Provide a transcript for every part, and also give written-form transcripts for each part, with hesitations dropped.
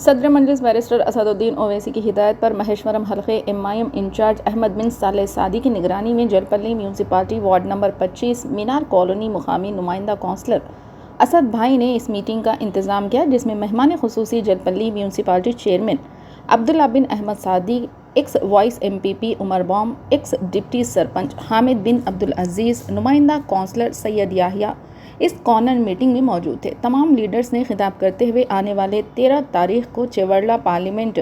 सदर मजलिस बैरिस्टर असदुद्दीन ओवैसी की हिदायत पर महेश्वरम हल्के एमआईएम इंचार्ज अहमद बिन सालेह सादी की निगरानी में जलपल्ली म्यूनसिपालिटी वार्ड नंबर 25 मीनार कॉलोनी मुकामी नुमाइंदा कौंसलर असद भाई ने इस मीटिंग का इंतज़ाम किया, जिसमें मेहमान खुसूसी Jalpally municipality chairman Abdullah bin Ahmed Saadi, ex vice MPP Umar बॉम, एक्स डिप्टी सरपंच हामिद बिन अब्दुल अजीज़, नुमाइंदा कौंसलर सैयद याहिया इस कॉर्नर मीटिंग में मौजूद थे। तमाम लीडर्स ने खिताब करते हुए आने वाले 13 तारीख को चेवड़ला पार्लियामेंट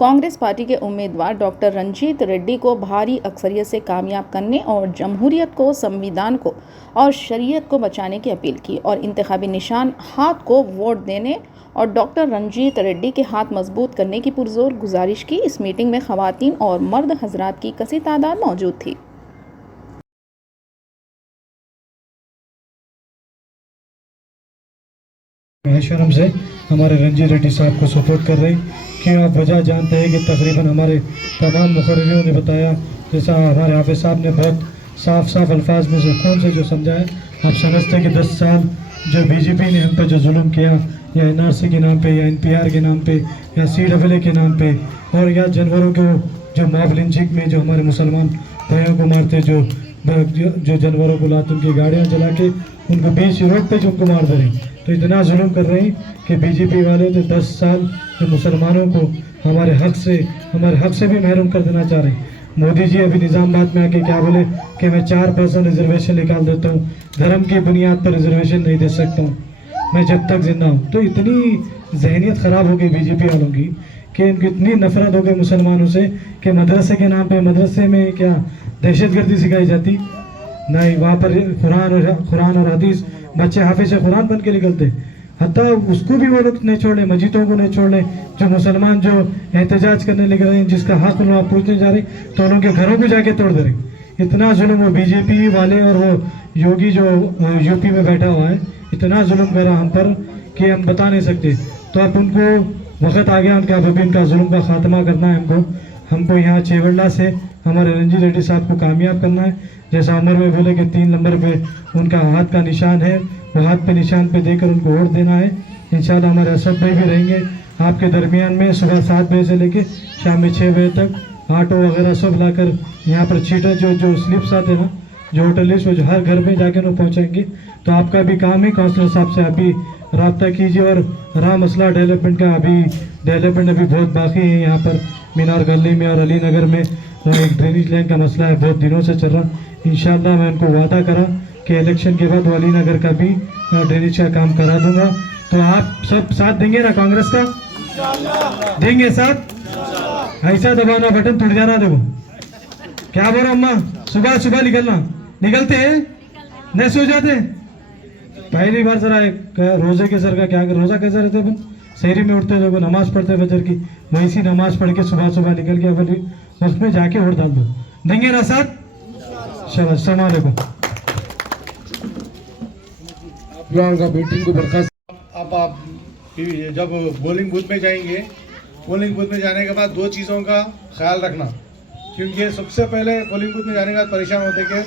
कांग्रेस पार्टी के उम्मीदवार डॉक्टर रंजीत रेड्डी को भारी अक्सरियत से कामयाब करने और जमहूरियत को, संविधान को और शरीयत को बचाने की अपील की और इंतखाबी निशान हाथ को वोट देने और डॉक्टर रंजीत रेड्डी के हाथ मजबूत करने की पुरजोर गुजारिश की। इस मीटिंग में खवातीन और मर्द हजरात की कसी तादाद मौजूद थी। महेश्वरम से हमारे रंजीत रेड्डी साहब को सपोर्ट कर रही, क्यों आप वजह जानते हैं कि तकरीबन हमारे तमाम मुखर्रियों ने बताया, जैसा हमारे हाफिज साहब ने बहुत साफ अल्फाज में सुकून से जो समझाया। आप समझते हैं कि 10 साल जो बीजेपी ने हम पर जो जुल्म किया, या एनआरसी के नाम पे, या एनपीआर के नाम पे, या CAA के नाम पे, और या जानवरों को जो मॉब लिंचिंग में जो हमारे मुसलमान भाइयों को मारते, जो जानवरों को लाते, उनकी गाड़ियाँ जला के उनको बीच रोड पे जो उनको मार दे रही, तो इतना जुल्म कर रही कि बीजेपी वाले तो 10 साल जो मुसलमानों को हमारे हक से भी महरूम कर देना चाह रहे। मोदी जी अभी निज़ामाबाद में आके क्या बोले कि मैं 4% रिजर्वेशन निकाल देता हूँ, धर्म की बुनियाद पर रिजर्वेशन नहीं दे सकता हूँ मैं जब तक जिंदा हूँ। तो इतनी जहनीत ख़राब हो गई बीजेपी वालों की कि इनकी इतनी नफरत हो गई मुसलमानों से कि मदरसे के नाम पे, मदरसे में क्या दहशतगर्दी सिखाई जाती नहीं, वहाँ पर कुरान और हदीस बच्चे हाफिज कुरान बन के निकलते, हत्ता उसको भी वो लोग नहीं छोड़े, मस्जिदों को नहीं छोड़े। जो मुसलमान जो एहतजाज करने लग रहे हैं, जिसका हक वहाँ पूछने जा रहे, तो उनके घरों को जाके तोड़ दे रहे। इतना जुल्म वो बीजेपी वाले और वो योगी जो यूपी में बैठा हुआ है, इतना जुल्म करा हम पर कि हम बता नहीं सकते। तो अब उनको वक्त आ गया उनका, अभी उनका जुल्म का खात्मा करना है हमको यहाँ चेवड़ला से हमारे रंजीत रेड्डी साहब को कामयाब करना है। जैसा उमर में बोले कि 3 नंबर पे उनका हाथ का निशान है, वो हाथ पे निशान पे देकर उनको वोट देना है। इंशाल्लाह हमारे असद भाई भी रहेंगे आपके दरमियान में, सुबह 7 बजे से लेके शाम में 6 बजे तक ऑटो वगैरह सब लाकर यहाँ पर चीटर जो स्लिप्स आते ना, जो होटल लिस्ट, वो जो हर घर में जाकर वो पहुँचाएंगे। तो आपका भी काम है काउंसलर साहब से अभी रब्ता कीजिए। और रहा मसला डेवलपमेंट का, अभी डेवलपमेंट अभी बहुत बाकी है यहाँ पर मीनार गली में और अली नगर में। वो एक ड्रेनेज लाइन का मसला है, बहुत दिनों से चल रहा। इंशाल्लाह मैं उनको वादा करा कि इलेक्शन के बाद अली नगर का भी ड्रेनेज का काम करा दूंगा। तो आप सब साथ देंगे ना कांग्रेस का? देंगे साथ? ऐसा दबाना बटन टूट जाना। देखो क्या बोल रहा अम्मा, सुबह निकलना, निकलते हैं नहीं सो जाते। पहली बार जरा रोजे के सर का क्या, रोजा कैसा रहता है, शहरी में उठते देखो, नमाज पढ़ते फजर की, वैसी नमाज पढ़ के सुबह निकल के अपनी वक्त में जाके वोट डाल दो। देंगे ना साथ? चलो सलाम अलैकुम। का मीटिंग को बर्खास्त। अब आप जब पोलिंग बूथ में जाएंगे, पोलिंग बूथ में जाने के बाद 2 चीज़ों का ख्याल रखना, क्योंकि सबसे पहले पोलिंग बूथ में जाने के बाद परेशान होते कि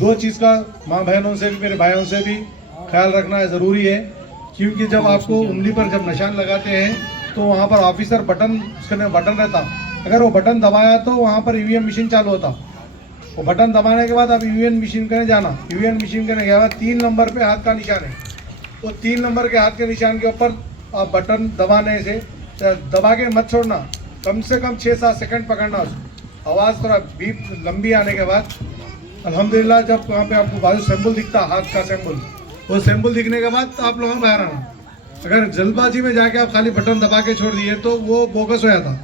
2 चीज़ का माँ बहनों से भी, मेरे भाइयों से भी ख्याल रखना ज़रूरी है। क्योंकि जब आपको उंगली पर जब निशान लगाते हैं तो वहाँ पर ऑफिसर बटन, उसका बटन रहता, अगर वो बटन दबाया तो वहाँ पर ईवीएम मशीन चालू होता। वो बटन दबाने के बाद आप ईवीएम मशीन करने जाना, ईवीएम मशीन करने के बाद 3 नंबर पे हाथ का निशान है, वो 3 नंबर के हाथ के निशान के ऊपर आप बटन दबाने से दबा के मत छोड़ना, कम से कम 6-7 सेकंड पकड़ना उसको। आवाज़ थोड़ा बीप लंबी आने के बाद अल्हम्दुलिल्लाह जब वहाँ पे आपको बाजू सिंबल दिखता, हाथ का सिंबल, वो सिंबल दिखने के बाद आप लोगों को बाहर आना। अगर जल्दबाजी में जाके आप खाली बटन दबा के छोड़ दिए तो वो बोगस हो जाता।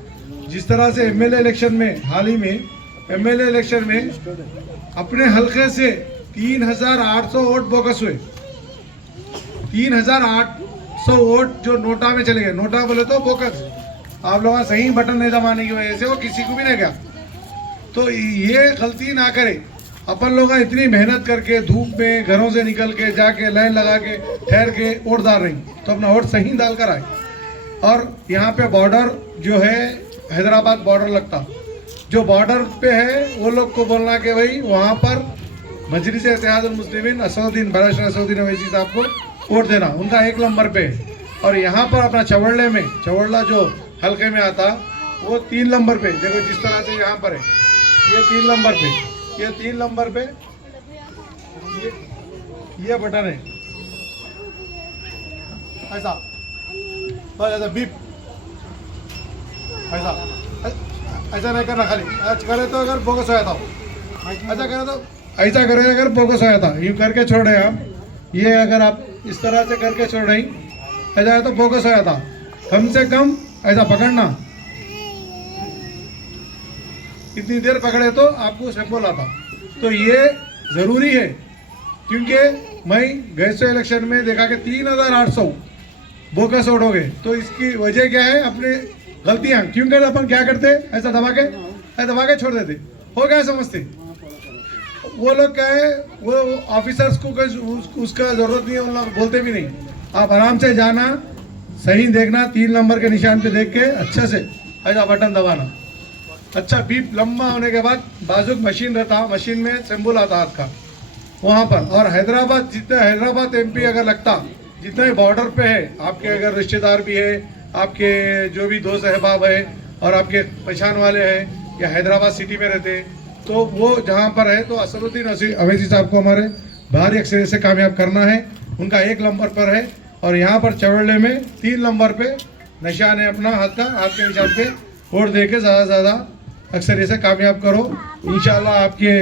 जिस तरह से एमएलए इलेक्शन में, हाल ही में एमएलए इलेक्शन में अपने हल्के से 3800 वोट बोगस हुए। 3800 वोट जो नोटा में चले गए। नोटा बोले तो बोगस, आप लोगों सही बटन नहीं दबाने की वजह से वो किसी को भी नहीं गया। तो ये गलती ना करे। अपन लोग इतनी मेहनत करके धूप में घरों से निकल के जाके लाइन लगा के ठहर के वोट डाल रही, तो अपना वोट सही डाल कर आए। और यहाँ पे बॉर्डर जो है हैदराबाद बॉर्डर लगता, जो बॉर्डर पे है वो लोग को बोलना कि भाई वहाँ पर मजलिस इत्तेहादुल मुस्लिमीन असदुद्दीन बैरिस्टर असदुद्दीन ओवैसी साहब को वोट देना, उनका 1 नंबर पे। और यहाँ पर अपना चवड़ला जो हल्के में आता वो 3 नंबर पे, देखो जिस तरह से यहाँ पर है, ये 3 नंबर पे, ये 3 नंबर पे ये बटन है, ऐसा बस ऐसा बीप, ऐसा नहीं करना, खाली आज करे तो अगर फोकस हो जाता हो, ऐसा करे तो ऐसा करे अगर फोकस हो जाता, यूँ करके छोड़ रहे आप, ये अगर आप इस तरह से करके छोड़ रही ऐसा है तो फोकस हो जाता, कम से कम ऐसा पकड़ना, इतनी देर पकड़े तो आपको सिंबल आता। तो ये ज़रूरी है, क्योंकि मैं गए से इलेक्शन में देखा कि 3800 बोकस वोट हो गए। तो इसकी वजह क्या है? अपने गलतियां क्यों करते, अपन क्या करते, ऐसा दबा के छोड़ देते, हो गया समझते। वो लोग क्या है, वो ऑफिसर्स को उसका जरूरत नहीं है, उन लोग बोलते भी नहीं। आप आराम से जाना, सही देखना, 3 नंबर के निशान पे देख के अच्छे से ऐसा बटन दबाना। अच्छा बीप लंबा होने के बाद बाजू मशीन रहता, मशीन में सिंबल आता हाथ का वहाँ पर। और हैदराबाद, जितना हैदराबाद एमपी अगर लगता, जितने बॉर्डर पे है, आपके अगर रिश्तेदार भी है, आपके जो भी दोस्त अहबाब है और आपके पहचान वाले हैं या हैदराबाद सिटी में रहते हैं, तो वो जहाँ पर है तो असरुद्दीन अवैसी साहब को हमारे भारी अक्सर से कामयाब करना है। उनका 1 नंबर पर है और यहाँ पर चवड़ले में 3 नंबर पे निशान है अपना हाथ के निशान पे वोट दे के ज़्यादा से ज़्यादा अक्सर से कामयाब करो। इंशाल्लाह आपके